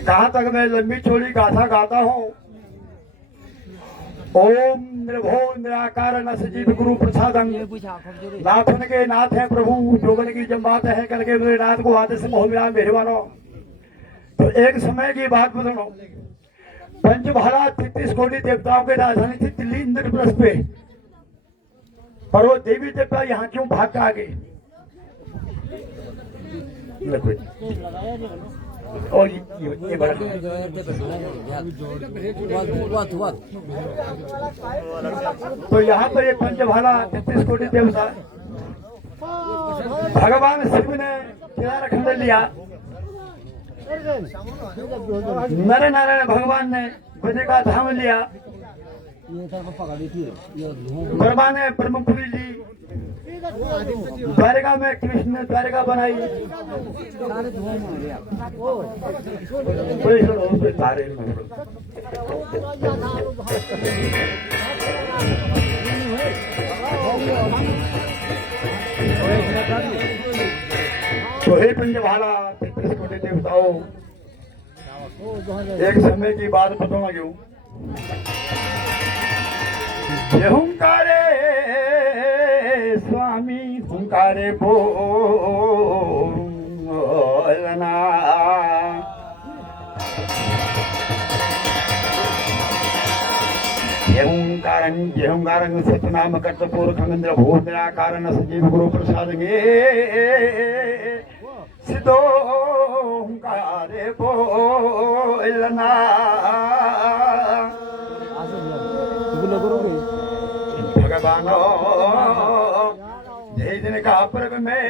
कहाँ तक मैं लंबी चौड़ी गाथा गाता हूँ। ओम निर्भो निराकार न सजीव गुरु प्रसादं, नाथन के नाथ है प्रभु, जोगन की जब बात है करके मेरे नाथ को आते समय हो गया मेहरबानो। तो एक समय की बात बताओ, पंचभाला 33 कोटि देवताओं की राजधानी थी दिल्ली इंद्रप्रस्थ पे, पर वो देवी देवता यहाँ क्यों भाग के आ गए? और ये बड़ा तो यहाँ पर ये पंचभाला 33 कोटि देवता भगवान शिव ने किनारा खंड लिया, नर नारायण भगवान ने ब्रज का धाम लिया, ब्रह्मा ने ब्रह्मपुरी ली, द्वारिका में कृष्ण ने द्वारिका बनाई। तो हे पंचभाला 33 कोटि देवताओं, एक समय की बात बताऊंगा क्यों। हुंकारे स्वामी हुंकारे बोलना, हुंकारं सतनाम कर्तपूर खंगेंद्र भूतरा कारण सजीव गुरु प्रसाद गे सिद्धो हुंकारे बोलना। भगवानो जय दिन का पर्व में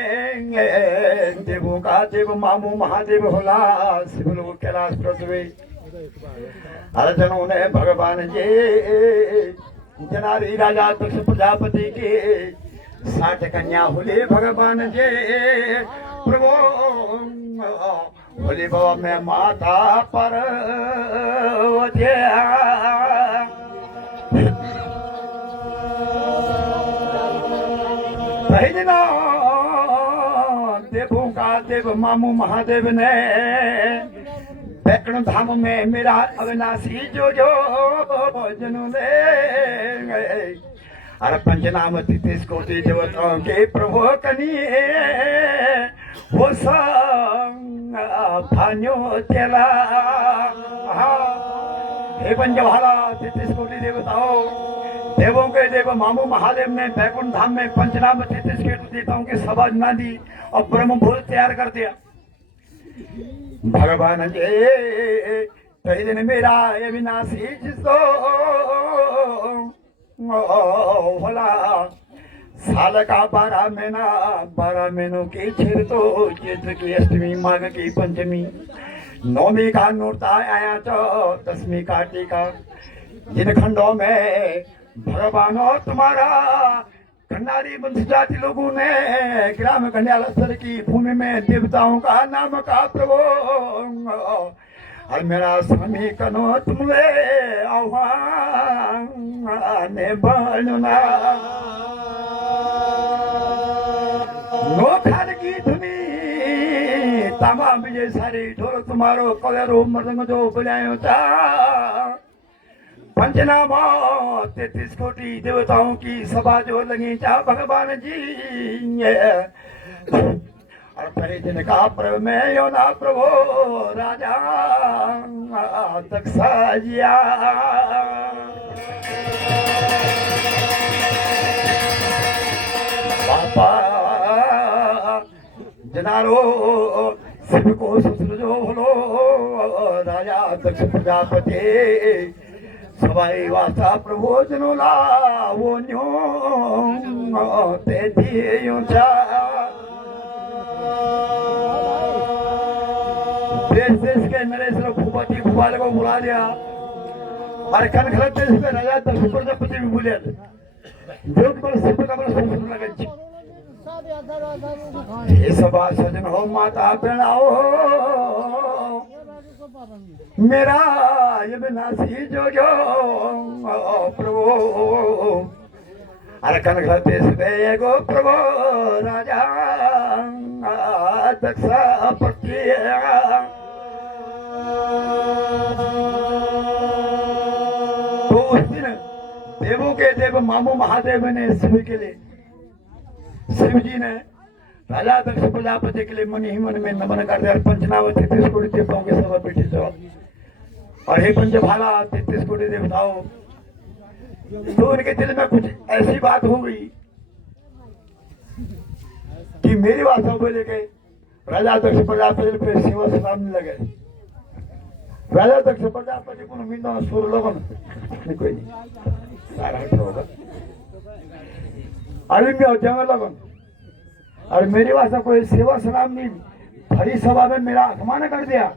देवों का देव मामू महादेव होला, शिव लोग कैलाश पृथ्वी अर्जनों ने भगवान जी जनारी राजा दक्ष प्रजापति के 60 कन्या होले भगवान जी प्रभु होली बाबा में माता पर देवों का देव मामू महादेव ने वैष्णव धाम में मेरा अविनाशी जो जनू ले, अरे पंचनाम 33 कोटि देवताओं के प्रभु कनिए वो संयो चला। हे पंचभाला 33 कोटि देवताओं, देवों के देव मामू महादेव ने वैकुंठ धाम में पंचनाम 33 कोटि देवताओं की सभा बना दी और ब्रह्म भोज तैयार कर दिया। भगवान जी कई दिन मेरा अविनाशी जिसको होला, साल का 12 महीना 12 महीनों की छिर तो चैत्र की अष्टमी माघ की पंचमी, नौमी का नूरता आया तो 10वीं का टीका। जिन खंडों में भगवानो तुम्हारा खंडारी वंश जाति लोगों ने ग्राम खंडियाल स्तर की भूमि में देवताओं का नाम का प्रभु, और मेरा स्वामी कनो तुमले आह्वान बनना। नोखान की धुनी तमाम विजय सारी ढोल तुम्हारो कलरो मृदंग जो बुलायो था। पंचनामा 33 कोटि देवताओं की सभा जो लगी जा भगवान जी, और पहले दिन का पर्व में यो ना प्रभु राजा दक्षाजिया। पापा जनारो शिव को ससुर जो बोलो राजा दक्ष प्रजापति सवाई वासा प्रभु जनोला वो न्यो ते दियो जा। देश के नरेश भूपति भूपाल को बुला लिया, और कनखलत देश में राजा दक्ष प्रजापति भी बुले जो शिव का ससुर लगे। ये सभा सजन हो माता प्रणा मेरा ये विनाशी जो प्रभु, अरे कनखला देश में गो प्रभु राजा दक्षा पक्षी देवों के देव मामू महादेव ने शिव के लिए, शिव जी ने राजा दक्ष प्रजापति के लिए मन ही मन में नमन कर दिया। पंचनाव 33 कोटि देवताओं के सभा बैठी सब, और हे पंचभाला 33 कोटि देवताओं, तो उनके दिल में कुछ ऐसी बात हो गई कि मेरी बातों को लेके राजा दक्ष प्रजापति पे सेवा सलामने लगे। राजा दक्ष प्रजापति को मींदा सुर लोगन नहीं, कोई नहीं सारा होगा अरे में जंगल लगन, और मेरी भाषा कोई सेवा सलाम नहीं, भरी सभा में मेरा अपमान कर दिया।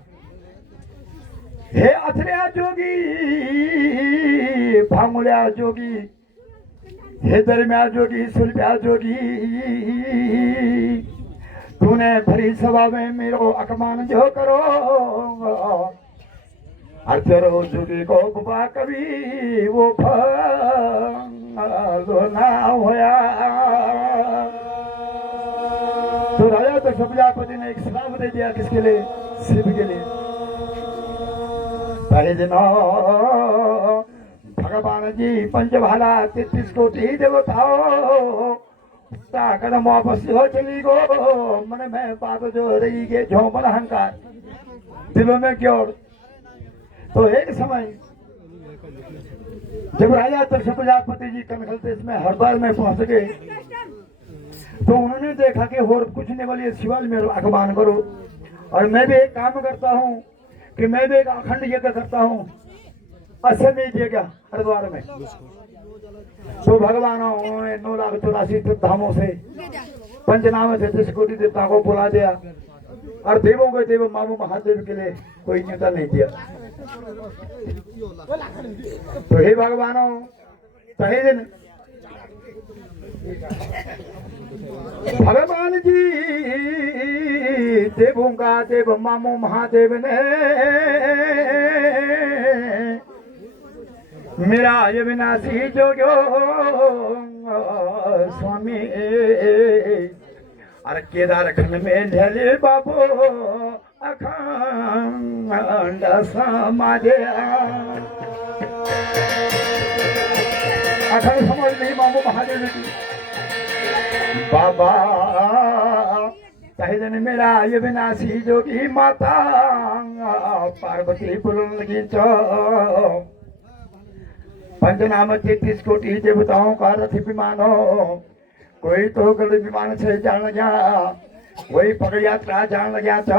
हे अथरिया जोगी, भांगुलिया जोगी, हे दरमिया जोगी, सुलभिया जोगी, तूने भरी सभा में मेरो अपमान जो करो, अचरो जोगी को गुबा कभी वो ना होया। तो राजा दक्ष प्रजापति ने एक श्राप दे दिया, किसके लिए? शिव के लिए। पहले दिन भगवान जी पंचभाला 33 कोटि देवताओं कदम वापस हो चली गो, मन में बात जो रही के झोंपन अहंकार दिलों में क्यों। तो एक समय जब राजा दक्ष प्रजापति जी कनखल देश में हरिद्वार में पहुंच गए, तो उन्होंने देखा कि और कुछ नहीं वाली शिवाल में आगमन करो, और मैं भी एक काम करता हूँ कि मैं भी एक अखंड यज्ञ करता हूँ अश्वमेध यज्ञ हरिद्वार में। तो भगवान उन्होंने 9,84 धामों से पंचनाम 33 कोटि देवताओं को बुला दिया, और देवों के देव मामू महादेव के लिए कोई न्योता नहीं दिया। तो हे भगवानों, पहले दिन भगवान जी देवों का देव मामू महादेव ने मेरा ये विनाशी जोग्यो स्वामी, अरे केदार खंड में ढले बाबू अखंड समाजे, अखंड समाज नहीं मामू महादेव जी बाबा। पहले दिन मेरा ये विनाशी जोगी माता पार्वती पुलन लगी चो, पंचनाम 33 कोटि देवताओं का रथ विमानो, कोई तो गल विमान से जान गया, कोई पग यात्रा जान गया तो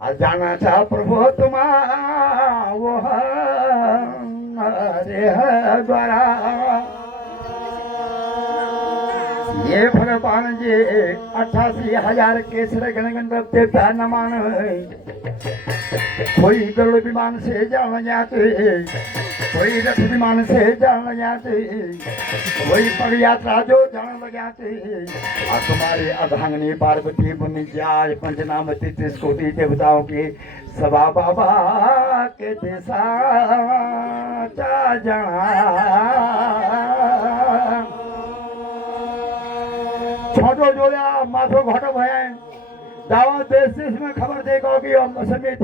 आज जाना चाह प्रभु तुम्हारा वो हरे द्वारा। ये भगवान जी 88,000 केसर गण देवता न मान, कोई गरुड़ विमान से जान जाते, कोई रथ विमान से जान जाते, कोई पग यात्रा जो जान लग जाते। और तुम्हारे अर्धांगिनी पार्वती मुनि आज पंचनाम 33 कोटि देवताओं की सभा बाबा के देशा छोटो जोया माथो घटो भय दावा देश में खबर देगा कि हम समेत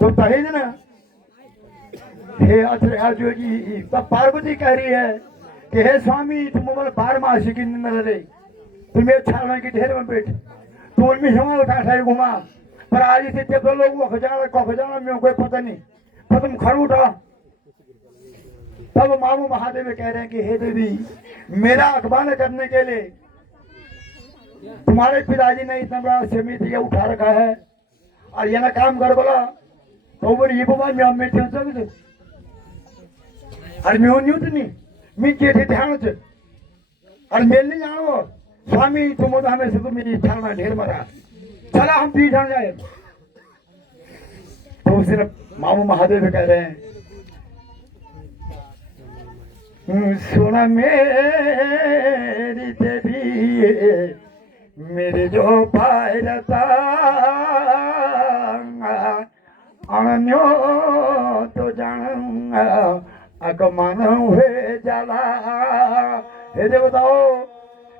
तो पहले दिन हे अथर्या जोगी, तब पार्वती कह रही है कि हे स्वामी तुम बोले 12 मास की निंदा रहे, तुम्हें छालने की ढेर में बैठ, तुम उनमें हिमा उठा घुमा, पर आज इसे जब लोग खजाना में कोई पता नहीं, पर तुम खड़ उठा। तब मामू महादेव कह रहे हैं कि हे देवी, मेरा अखबार करने के लिए तुम्हारे पिताजी ने इतना बड़ा समिति उठा रखा है, और ये ना काम कर बोला तो बोले ये बाबा मैं में और मैं नहीं मैं जेठे ध्यान से और मेल नहीं जानो स्वामी तुम हमें से तुम ठाना ढेर मरा चला हम पी जान जाए। तो सिर्फ मामू महादेव कह रहे हैं सुना मेरी देवी मेरे जो पायरता अन्यो तो जान अकमान हुए जाला। हे देवताओ,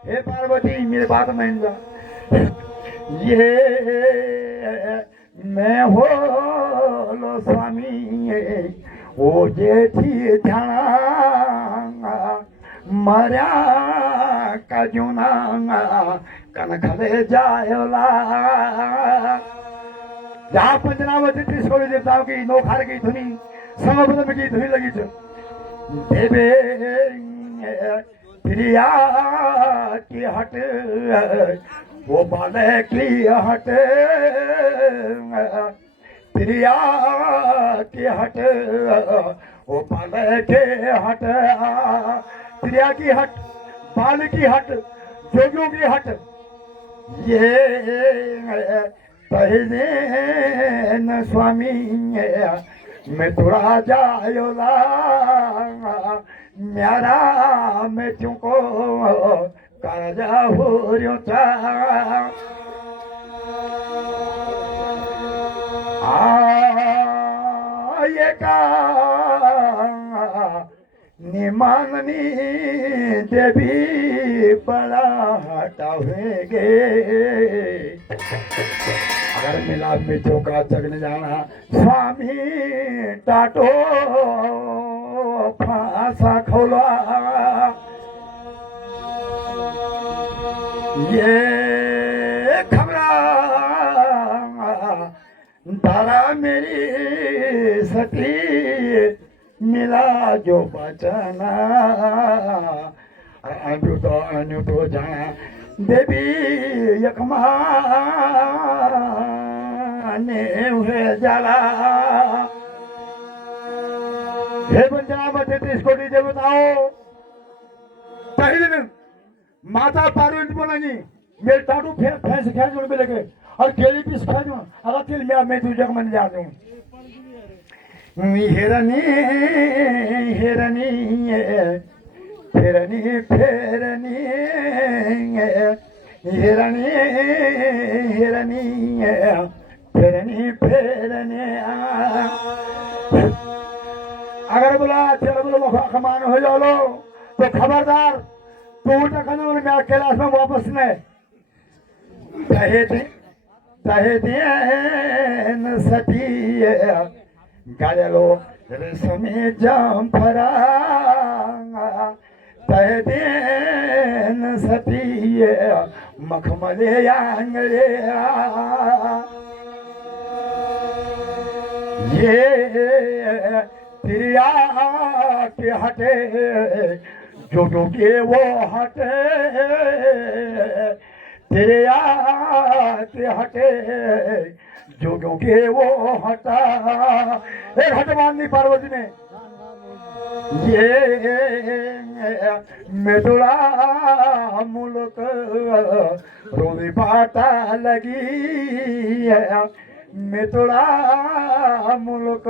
हे पार्वती मेरी बात मान जा, ये मैं हो लो स्वामी ओ जेठी ध्यान मर्या का जुना कनखले जायोला जहाँ पंचनामती त्रिशूल देवताओं की नौखार की धुनी समपदम की धुनी लगी देवे प्रिया की हट वो बाले की हट प्रिया की हट वो बाले के हट प्रिया की हट बाल की हट जोगियों की हट ये पहले न स्वामी मैं थोड़ा जायोला म्यारा मैं तुमको करजा हो रियो चा ये का निमाननी देवी बड़ा हटावेंगे अगर मिला मिठो का जगने जाना स्वामी टाटो फांसा खोला ये खबरा तारा मेरी सती मिला जो बचना अन्यू तो जाना देवी यकमा ने हुए जाला हे पंचनाम 33 कोटि देवताओं पहले दिन माता पार्वती बोलेंगी मेरे टाटू फैंस खेल जोड़ में लगे और केली पीस खा जो अगर तिल मैं तुझे मन जा दूं हिरनी हिरनी हिरनी फेरनी हिरनी हिरनी फेरनी फेरनी अगर बोला चलो बोलो कमान हो जाओ तो खबरदार तू उल्टा करने मैं कैलाश में वापस नहीं तहे न सती गालो रेशमी जम्फरा तहे न सती मखमले आंगले ये प्रिया के हटे जो के वो हटे प्रिया के हटे जो के वो हटा एक हट माननी पार्वती ने ये मेदुला मुल्क रोदी पाटा लगी मेदुला मुल्क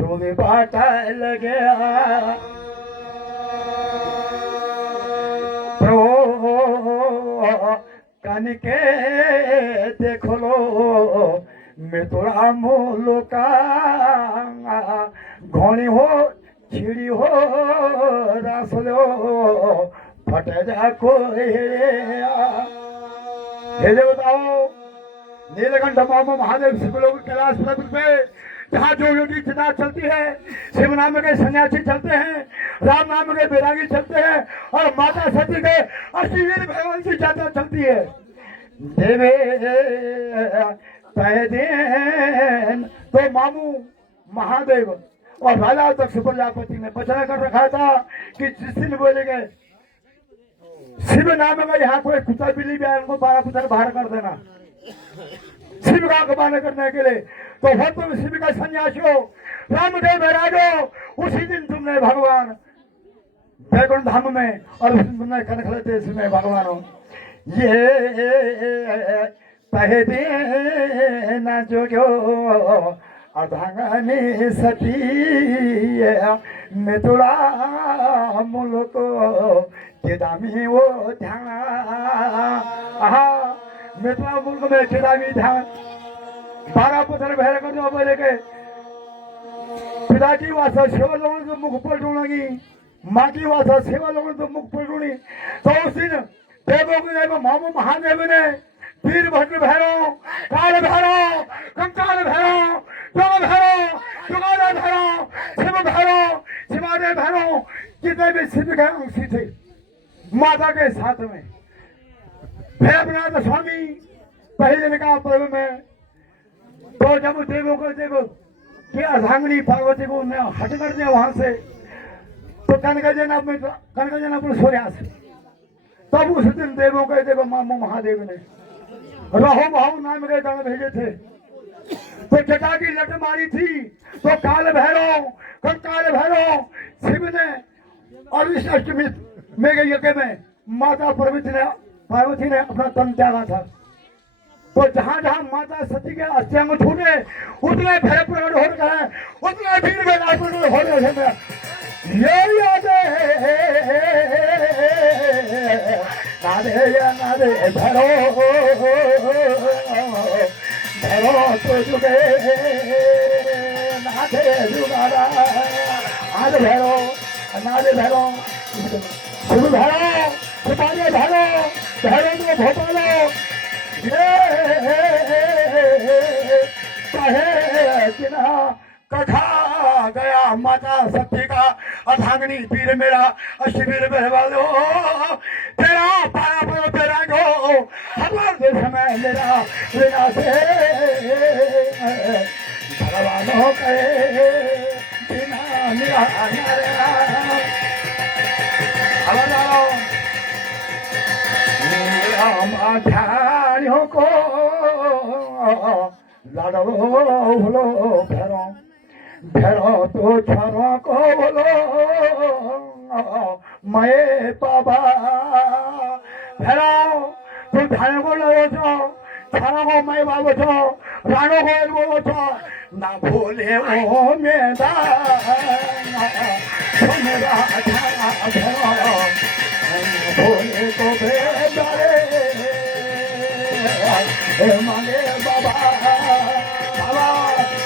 रोदी पाटा लगे कनके देखो लो मैं तोरा मुल्का घोड़ी हो छिड़ी हो रास लो फट जा कोई हे बताओ नीलकंठ मामा महादेव शिव लोग कैलाश पर्वत पे जहाँ जो योगी चिता चलती है शिव नाम के सन्यासी चलते हैं राम नाम के बैरागी चलते हैं और माता सती के असीवीर भगवान की जात्रा चलती है देवे तहे दिन तो मामू महादेव और राजा दक्ष प्रजापति ने वचन कर रखा था कि जिस दिन बोलेंगे शिव नाम का यहाँ कोई कुत्ता बिल्ली भी आए उनको 12 कुत्ता बाहर कर देना शिव का कमाने करने के लिए तो हो तुम शिव का सन्यासी हो रामदेव बैराजो उसी दिन तुमने भगवान बैकुंठ धाम में और उस दिन तुमने कनखले देश में भगवान हो ये पहे दिन जो अधंगनी सती मिथुला मुल्क केदामी वो ध्यान मिथुला मुल्क में केदामी ध्यान 12 पत्थर बहर कर दो बोले के पिता की वासा सेवा लोगों को मुख पर ढूंढेगी माँ की वासा सेवा लोगों को मुख पर ढूंढी तो उस दिन देवों के देव मामू महादेव ने वीरभद्र भैरव काल भैरव कंकाल भैरव जोग भैरव जुगाड़ भैरव में शिव के अंशी थे माता के साथ में। भैरवनाथ स्वामी पहले दिन का पर्व में तो जब देवों को देखो कि अर्धांगिनी पार्वती को हट कर दिया वहां से, तो कनकजनपुर सूर्यास, तब उस दिन देवों के देखो मामू महादेव ने रहो भाव नाम के गण भेजे थे। तो जटा की लट मारी थी तो काल भैरव शिव ने, और इस अष्टमी में यज्ञ में माता पार्वती ने अपना तन त्यागा था। तो जहां जहां माता सती के अस्त्यांग छूटे उतने भैरव प्रकट हो गए, उतने वीर वेला प्रकट हो रहे थे। ये याद नादे भैरव तो जुगे नादे जुगारा आज भैरव नादे भैरव शुभ भैरव सुपारे भैरव में भोपालो कहे बिना कथा गया माता सती का अर्धांगिनी वीर मेरा शिविर बहवालो तेरा पारा पड़ो तेरा गो हमारे देश में मेरा बिना से भगवानों कहे बिना मेरा ध्यानियों को लाडो बोलो भैरव तो छारा को बोलो मैं बाबा भैरव तो ध्यान को लगो छो छारा को मैं बाबा छो राणो को बोलो छो ना भूले ओ मेरा मेरा भैरव भोले को बेचारे मांगे बाबा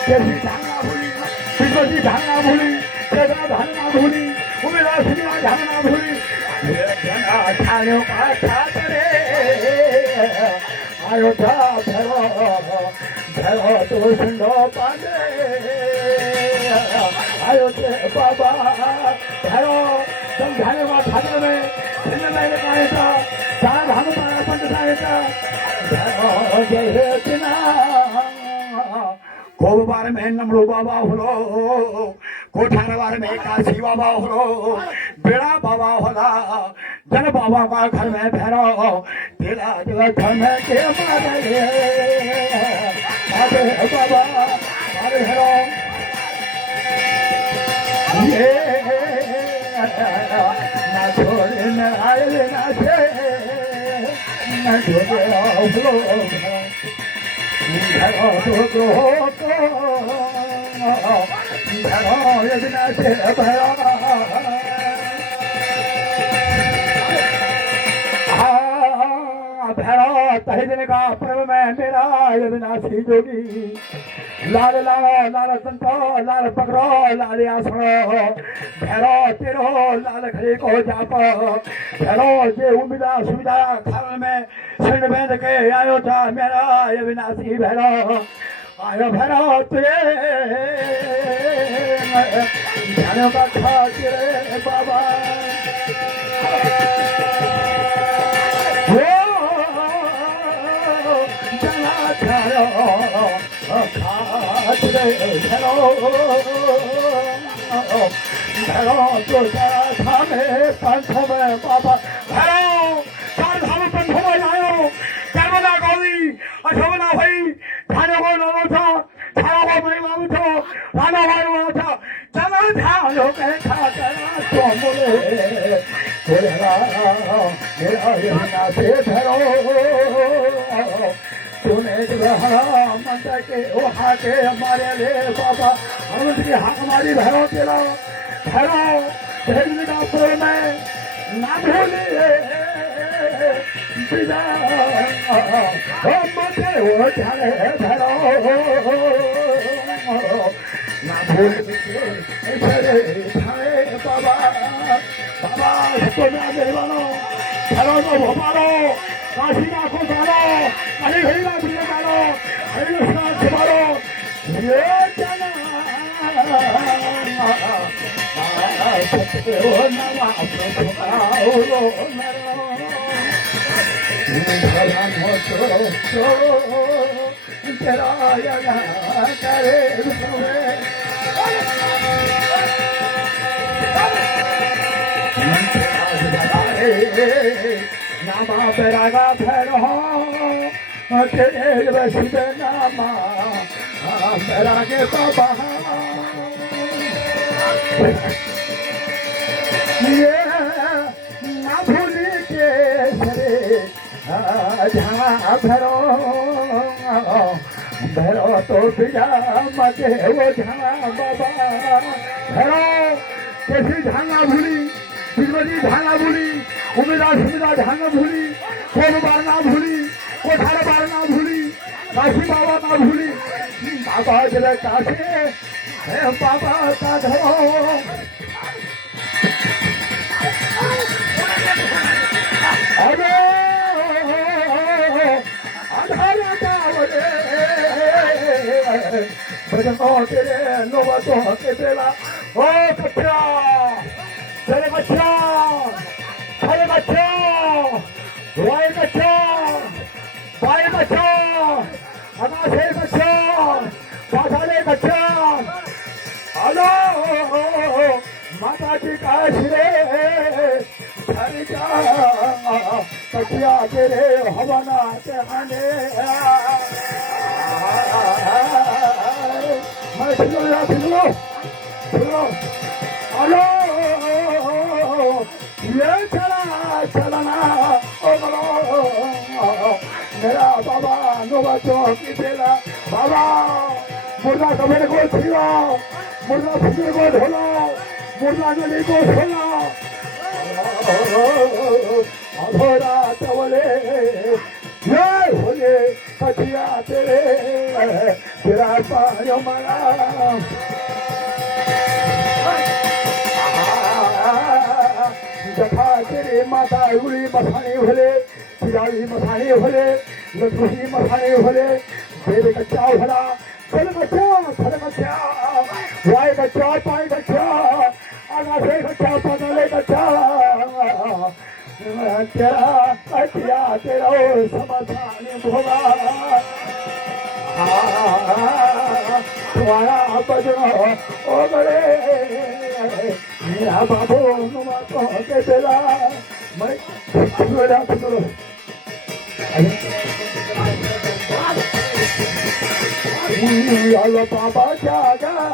कैसी ढांगा भूली विश्वजी ढांगा भूली तेरा ढांगा भूली उमेरा सिंह ढांगा भूली छायो का छातरे अयोध्या भैरव तो सिंधो पांडे अयोध्या बाबा भैरव समझाने का छात्र में मैंने कहा था चार हम पारा पंडित को बार में नमरो बाबा हो कोठार बार में काशी बाबा हो बेड़ा बाबा होला जन बाबा का घर में भैरव तेरा जगह घर में के मारे बाबा अरे भैरव ना छोड़े न आए ना छे न छोड़े भैरव तहे दिन का पर्व में मेरा अविनाशी जोगी लाल लाल लाल संतो लाल पकड़ो लाल आसनो भैरव तेरो लाल खड़ी को जापो भैरव जे उम्मीदा सुविधा खान में सिंध बेंद के आयो था मेरा अविनाशी भैरव आयो भैरव तुझे ध्यान का खा तेरे बाबा भैरव तो था में पंथ में बाबा भैरव चार धाम पंथ में आयो कर्मदा गौरी अशोभना भाई थाने को लोगों था थाना को मैं मालूम था राना भाई वहाँ था चला था लोग था चला तो बोले मेरा यमुना से भैरव तूने मंदिर के वो हाथे हमारे ले बाबा हम उसकी हाथ हमारी भैरव तेरा भैरव भेजने का पुर में ना भूलिए मते वो चले भैरव ना भूलिए बाबा बाबा तो मैं देवानो भैरव को भोपालो काशी ना को डालो अरे घड़ी ना भी डालो अरे उसका छुपारो ये जाना नामा बेरागा फेरो तेरे बसिबे नामा बेरागे बाबा ये ना भूली के सरे जहाँ भरो भरो तो बिजा मचे वो जहाँ बाबा भरो कैसी झांगा भूली बिजली झांगा भूली उमेदा सुमेदा झांगा भूली कोन बार ना भूली कोठार बार ना भूली काशी बाबा ना भूली बाबा जले काशे हे बाबा का धरो अरे आधार कावले बजनो तेरे नोवा तो के बेला ओ कच्चा चले बच्चा चले बच्चा वाई बच्चा वाई बच्चा अनाथे बच्चा पाथाले बच्चा हेलो माता जी का श्रे घर जा कटिया तेरे हवना चढ़ाने मैं सुनो हेलो ये चलना ओ बोलो मेरा बाबा नोवा चौकी बेला बाबा मुर्दा कमरे को छिलो मुर्दा फुटे को धोलो मुर्दा नली को खोलो अधोरा तवले ये होले कटिया तेरा पायो मारा जखा तेरे माता उड़ी मथाने भले चिराली मथाने भले लखुही मथाने भले तेरे कच्चा भला चल बच्चा वाई बच्चा पाई बच्चा आगा से बच्चा पगले बच्चा तेरा कटिया तेरा समाधान भोगा तुम्हारा बजनो ओ बड़े मेरा बाबू नुमा तो के बेला मैं सुनो अल्लाह बाबा जागरा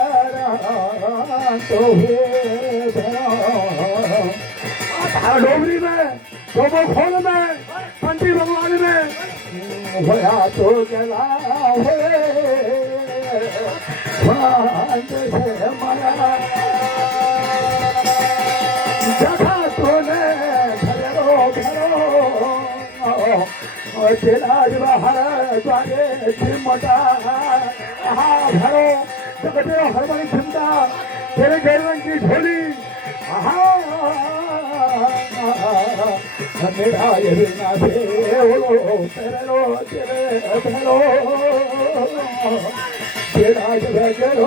तो डोगरी में डोबो खोल में पंची भगवान में होया तो गला से मारा जगह तोने घरो तेरा बाहर द्वारे मोटा घरो जगते हर बड़ी क्षमता तेरे गैरवन की झोली मेरा ये ना तेरा जगह गेलो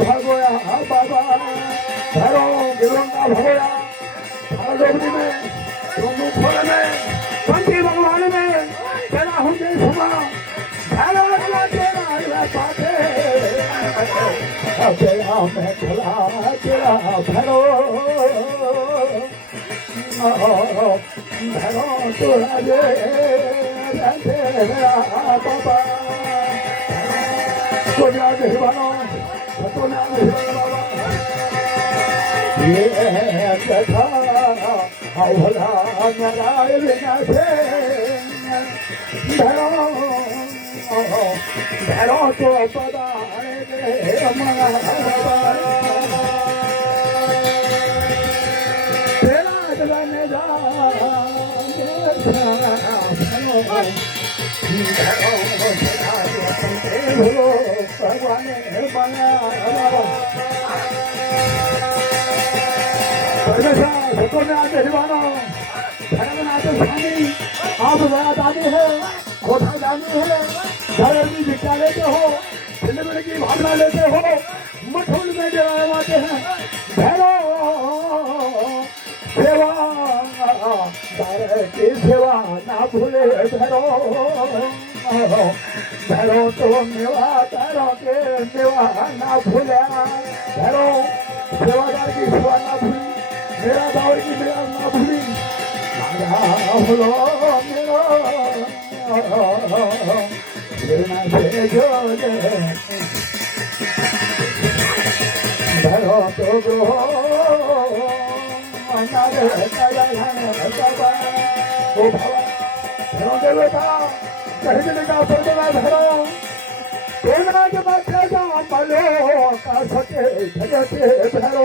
भगोया बाबा घरो गिरोंगा भगोया डोगरी में दोनों खोल में पंथी भगवान में तेरा हुए सुमा घरो तेरा पाते तेरा मैं खला तेरा घरो घरो तोरा जे तेरा बाबा तोरा देवानो तोरा देवानो बाबा ये कथा हौला नारायण से धरो तो पदारे तेरा जगने जा भगवान बना सतो में आते दीवानो धर्म में आते स्वामी आप बड़ा दादी हो कोठा दादी है घर में भिक्षा लेते हो फिल्म की भावना लेते हो मठोल में जवाब आते हैं भैरो सेवा तारे की सेवा ना भूले भैरो भैरो तो मेवा तारो के मेवा ना भूले भैरो सेवादार की सेवा ना भूली मेरा दावर की मेरा ना भूली भूलो मेरो भेजो भरो तो ग्रो देवता कहीं का परदला धरो तेरा जब जा मलो का सके जगते धरो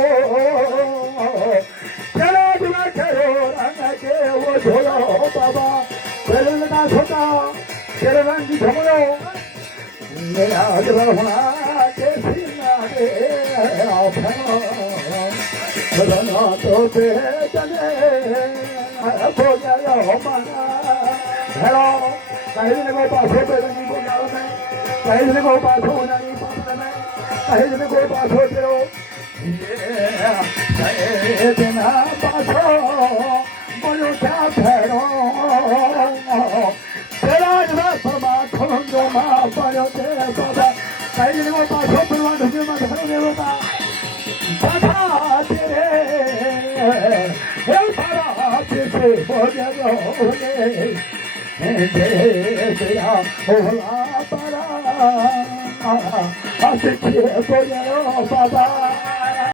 चलो जुआ करो रंग के वो झोलो बाबा चलन का छोटा तेरे रंग की झमलो मेरा जबरना के सीना रे आपनो बदना तो पे चले हो गया मना हेलो कहीं को पासो पे नहीं बोला मैं कहीं को पासो नहीं पास में कहीं को पासो तेरो ये बिना पासो बोलो क्या फेरो तेरा जवाब फरमा खोलो मां बोलो तेरे बाबा कहीं को पासो परवान ढूंढे मत करो देवता बाबा तेरे हे तारा पीछे हो जाओगे तेरा होला पारा आते हो जाओ बाबा